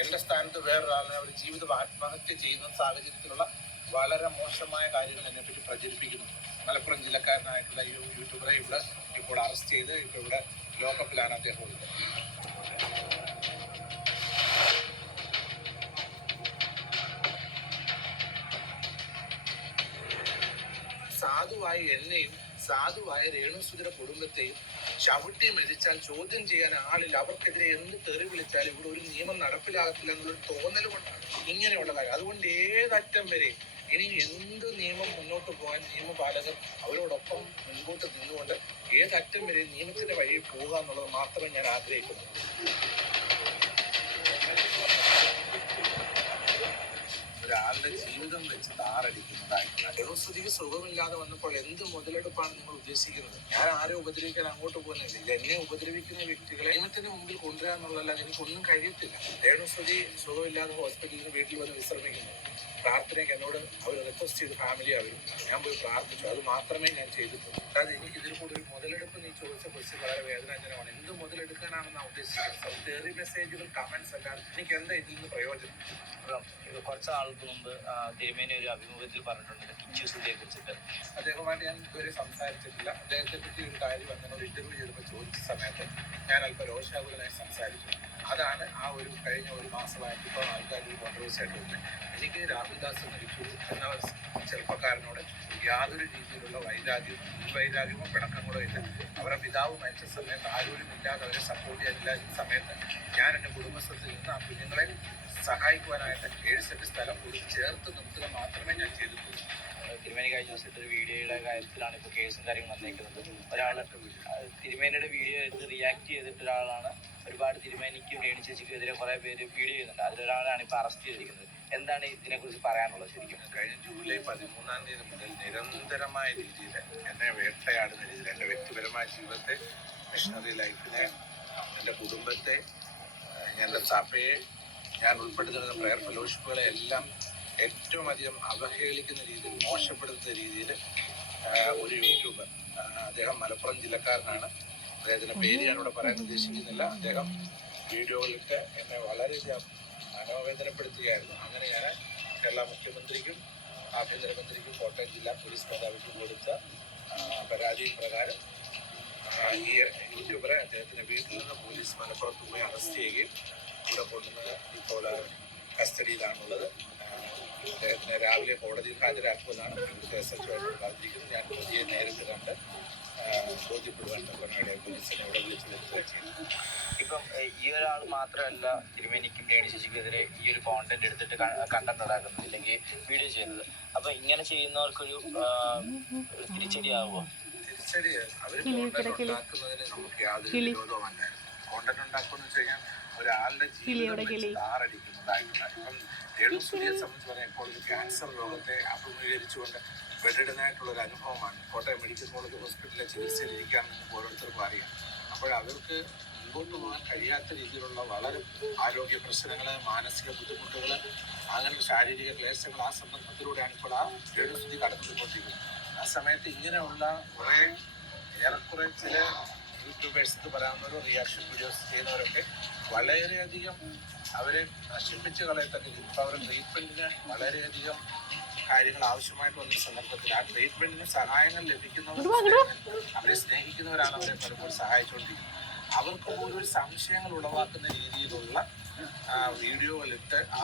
എൻ്റെ സ്ഥാനത്ത് വേറൊരാളിനെ ഒരു ജീവിതം ആത്മഹത്യ ചെയ്യുന്ന സാഹചര്യത്തിലുള്ള വളരെ മോശമായ കാര്യങ്ങൾ എന്നെപ്പറ്റി പ്രചരിപ്പിക്കുന്നു. മലപ്പുറം ജില്ലക്കാരനായിട്ടുള്ള ഈ യൂട്യൂബറെ ഇവിടെ ഇപ്പോൾ അറസ്റ്റ് ചെയ്ത് ഇപ്പോൾ ഇവിടെ ലോക്കപ്പിലാണ് അദ്ദേഹം ഉള്ളത്. സാധുവായ എന്നെയും സാധുവായ രേണുസുധയുടെ കുടുംബത്തെയും ചവിട്ടി മരിച്ചാൽ ചോദ്യം ചെയ്യാൻ ആളില്ല, അവർക്കെതിരെ എന്ത് തെറി വിളിച്ചാലും ഇവിടെ ഒരു നിയമം നടപ്പിലാകത്തില്ല എന്നുള്ളൊരു തോന്നൽ കൊണ്ടാണ് ഇങ്ങനെയുള്ള കാര്യം. അതുകൊണ്ട് ഏതറ്റം വരെ ഇനി എന്ത് നിയമം മുന്നോട്ട് പോകാൻ നിയമപാലകർ അവരോടൊപ്പം മുൻപോട്ട് നിന്നുകൊണ്ട് ഏതറ്റം വരെ നിയമത്തിന്റെ വഴിയിൽ പോകുക എന്നുള്ളത് മാത്രമേ ഞാൻ ആഗ്രഹിക്കുന്നു. ഒരാളുടെ ജീവിതം വെച്ച് താറടിക്കുന്നതായിട്ടുള്ള രേണുസുധിക്ക് സുഖമില്ലാതെ വന്നപ്പോൾ എന്ത് മുതലെടുപ്പാണ് നിങ്ങൾ ഉദ്ദേശിക്കുന്നത്? ഞാൻ ആരെ ഉപദ്രവിക്കാൻ അങ്ങോട്ട് പോകുന്നില്ല. ഇത് എന്നെ ഉപദ്രവിക്കുന്ന വ്യക്തികളെ നിയമത്തിന് മുമ്പിൽ കൊണ്ടുവരിക എന്നുള്ളതല്ലാതെ എനിക്കൊന്നും കഴിയത്തില്ല. രേണുസുധി സുഖമില്ലാതെ ഹോസ്പിറ്റലിൽ നിന്ന് വീട്ടിൽ വന്ന് വിശ്രമിക്കുന്നു. പ്രാർത്ഥനയ്ക്ക് എന്നോട് അവർ റിക്വസ്റ്റ് ചെയ്ത് ഫാമിലി അവരും ഞാൻ പോയി പ്രാർത്ഥിച്ചു. അത് മാത്രമേ ഞാൻ ചെയ്തിട്ടുള്ളൂ. അതായത് എനിക്ക് ഇതിൽ കൂടെ ഒരു മുതലെടുപ്പ് നീ ചോദിച്ച ക്വസ്റ്റ്യൻ വളരെ വേദനാജനമാണ്. എന്ത് മുതലെടുക്കാനാണെന്ന് ഉദ്ദേശിച്ചത്? തെറി മെസ്സേജുകൾ, കമന്റ്സ് അല്ലാതെ എനിക്ക് എന്താ ഇതിൽ നിന്ന് പ്രയോജനം? കുറച്ച് നാൾക്ക് മുമ്പ് തിരുമേനി ഒരു അഭിമുഖത്തിൽ പറഞ്ഞിട്ടുണ്ട് കിച്ചുസുധിയെ കുറിച്ചിട്ട്. അദ്ദേഹമായിട്ട് ഞാൻ ഇതുവരെ സംസാരിച്ചിട്ടില്ല. അദ്ദേഹത്തെ പറ്റി ഒരു കാര്യം എന്നോട് ഇന്റർവ്യൂ ചെയ്തപ്പോൾ ചോദിച്ച സമയത്ത് ഞാൻ അല്പം രോഷാകുലനായി സംസാരിച്ചു. അതാണ് ആ ഒരു കഴിഞ്ഞ ഒരു മാസമായിട്ട് ഇപ്പോൾ ആൾക്കാർ ഒരു കോൺട്രവേഴ്സി ആയിട്ട് വരുന്നത്. എനിക്ക് രാഹുൽദാസ് എന്ന ചെറുപ്പക്കാരനോട് യാതൊരു രീതിയിലുള്ള വൈരാഗ്യമോ പിണക്കങ്ങളോ ഇല്ല. അവരുടെ പിതാവ് മരിച്ച സമയത്ത് ആരോരും ഇല്ലാതെ അവരെ സപ്പോർട്ട് ചെയ്യാനില്ലാത്ത സമയത്ത് ഞാൻ എൻ്റെ കുടുംബസ്ഥത്തിൽ നിന്ന് ആ കുഞ്ഞുങ്ങളെ സഹായിക്കുവാനായിട്ട് 7 സെന്റ് സ്ഥലം കൂടി ചേർത്ത് നിർത്തുക മാത്രമേ ഞാൻ ചെയ്തിട്ടുള്ളൂ. തിരുമേനി കഴിഞ്ഞ ദിവസത്തെ ഒരു വീഡിയോയുടെ കാര്യത്തിലാണ് ഇപ്പോൾ കേസും കാര്യങ്ങളും വന്നേക്കുന്നത്. ഒരാൾ തിരുമേനിയുടെ വീഡിയോ എടുത്ത് റിയാക്ട് ചെയ്തിട്ട് ഒരാളാണ് ഒരുപാട് തിരുമേനിക്കും രേണു ചേച്ചിക്കും എതിരെ കുറേ പേര് വീഡിയോ ചെയ്യുന്നുണ്ട്. അതിലൊരാളാണ് ഇപ്പോൾ അറസ്റ്റ് ചെയ്തിരിക്കുന്നത്. എന്താണ് ഇതിനെക്കുറിച്ച് പറയാനുള്ളത്? ശരിക്കും കഴിഞ്ഞ ജൂലൈ 13-ാം തീയതി മുതൽ നിരന്തരമായ രീതിയിൽ എന്നെ വേട്ടയാടുന്ന രീതിയിൽ എൻ്റെ വ്യക്തിപരമായ ജീവിതത്തെ, മിഷണറി ലൈഫിനെ, എൻ്റെ കുടുംബത്തെ, എൻ്റെ സഭയെ, ഞാൻ ഉൾപ്പെടുത്തുന്ന പ്രയർ ഫെലോഷിപ്പുകളെ എല്ലാം ഏറ്റവും അധികം അവഹേളിക്കുന്ന രീതിയിൽ, മോശപ്പെടുത്തുന്ന രീതിയിൽ ഒരു യൂട്യൂബർ, അദ്ദേഹം മലപ്പുറം ജില്ലക്കാരനാണ്, അദ്ദേഹത്തിൻ്റെ പേര് ഞാനിവിടെ പറയാൻ ഉദ്ദേശിക്കുന്നില്ല, അദ്ദേഹം വീഡിയോകളിട്ട് എന്നെ വളരെയധികം മനോവേദനപ്പെടുത്തുകയായിരുന്നു. അങ്ങനെ ഞാൻ കേരള മുഖ്യമന്ത്രിക്കും ആഭ്യന്തരമന്ത്രിക്കും കോട്ടയം ജില്ലാ പോലീസ് മേധാവിക്കും കൊടുത്ത പരാതി പ്രകാരം ഈ യൂട്യൂബറെ അദ്ദേഹത്തിൻ്റെ വീട്ടിൽ നിന്ന് പോലീസ് മലപ്പുറത്ത് പോയി അറസ്റ്റ് ചെയ്യുകയും ഇവിടെ കൊണ്ടുവന്ന് ഇപ്പോൾ കസ്റ്റഡിയിലാണുള്ളത്. അദ്ദേഹത്തിനെ രാവിലെ കോടതിയിൽ ഹാജരാക്കുമെന്നാണ് ഇവിടുത്തെ SHO പറഞ്ഞിരിക്കുന്നത്. ഞാൻ പ്രതിയെ നേരിട്ട് കണ്ട് ബോധ്യപ്പെടുവാൻ പൊന്നാടെ പോലീസിനെ ഇവിടെ വിളിച്ച് വരുത്തുകയാണ്. ഇപ്പം ഈ ഒരാൾ മാത്രമല്ല തിരുമേനിക്കും രേണു ചേച്ചിക്കെതിരെ ഈ ഒരു കോണ്ടന്റ് എടുത്തിട്ട് കണ്ടന്റ് ഉണ്ടാക്കുന്നത്, ഇല്ലെങ്കിൽ വീഡിയോ ചെയ്യുന്നത്. അപ്പം ഇങ്ങനെ ചെയ്യുന്നവർക്കൊരു തിരിച്ചടിയാവുമോ? തിരിച്ചടി അവർ കോണ്ടന്റ് ഉണ്ടാക്കുന്നതിന് നമുക്ക് യാതൊരു വിരോധമല്ല. കോണ്ടന്റ് ഉണ്ടാക്കുമെന്ന് വെച്ച് കഴിഞ്ഞാൽ ഒരാളുടെ ജീവിതം താറടിക്കുന്നതായിട്ടുണ്ട്. ഇപ്പം രേണുസുധിയെ സംബന്ധിച്ച് പറഞ്ഞാൽ ഇപ്പോൾ ഒരു ക്യാൻസർ രോഗത്തെ അഭിമുഖീകരിച്ചുകൊണ്ട് ബെഡിഡനായിട്ടുള്ളൊരു അനുഭവമാണ്. കോട്ടയം മെഡിക്കൽ കോളേജ് ഹോസ്പിറ്റലിലെ ചികിത്സയിലിരിക്കുകയാണെന്ന് ഓരോരുത്തർക്കും അറിയാം. അപ്പോൾ അവർക്ക് മുമ്പോട്ട് പോകാൻ കഴിയാത്ത രീതിയിലുള്ള വളരെ ആരോഗ്യ പ്രശ്നങ്ങൾ, മാനസിക ബുദ്ധിമുട്ടുകൾ, അങ്ങനെ ശാരീരിക ക്ലേശങ്ങൾ ആ സന്ദർഭത്തിലൂടെയാണ് ഇപ്പോൾ ആ രേണുസുധി കടന്നുപോയിക്കൊണ്ടിരിക്കുന്നത്. ആ സമയത്ത് ഇങ്ങനെയുള്ള ഏറെക്കുറെ ചില യൂട്യൂബേഴ്സ് എന്ന് പറയാവുന്നവരോ റിയാക്ഷൻ വീഡിയോസ് ചെയ്യുന്നവരൊക്കെ വളരെയധികം അവരെ നശിപ്പിച്ച് കളയത്തക്ക ഇപ്പോൾ അവരുടെ ട്രീറ്റ്മെൻറ്റിന് വളരെയധികം കാര്യങ്ങൾ ആവശ്യമായിട്ട് വന്ന സന്ദർഭത്തിൽ ആ ട്രീറ്റ്മെൻറ്റിന് സഹായങ്ങൾ ലഭിക്കുന്നവർ, അവരെ സ്നേഹിക്കുന്നവരാണ് അവരെ പലപ്പോഴും സഹായിച്ചുകൊണ്ടിരിക്കുന്നത്. അവർക്ക് പോലും സംശയങ്ങൾ ഉളവാക്കുന്ന രീതിയിലുള്ള വീഡിയോകളിട്ട്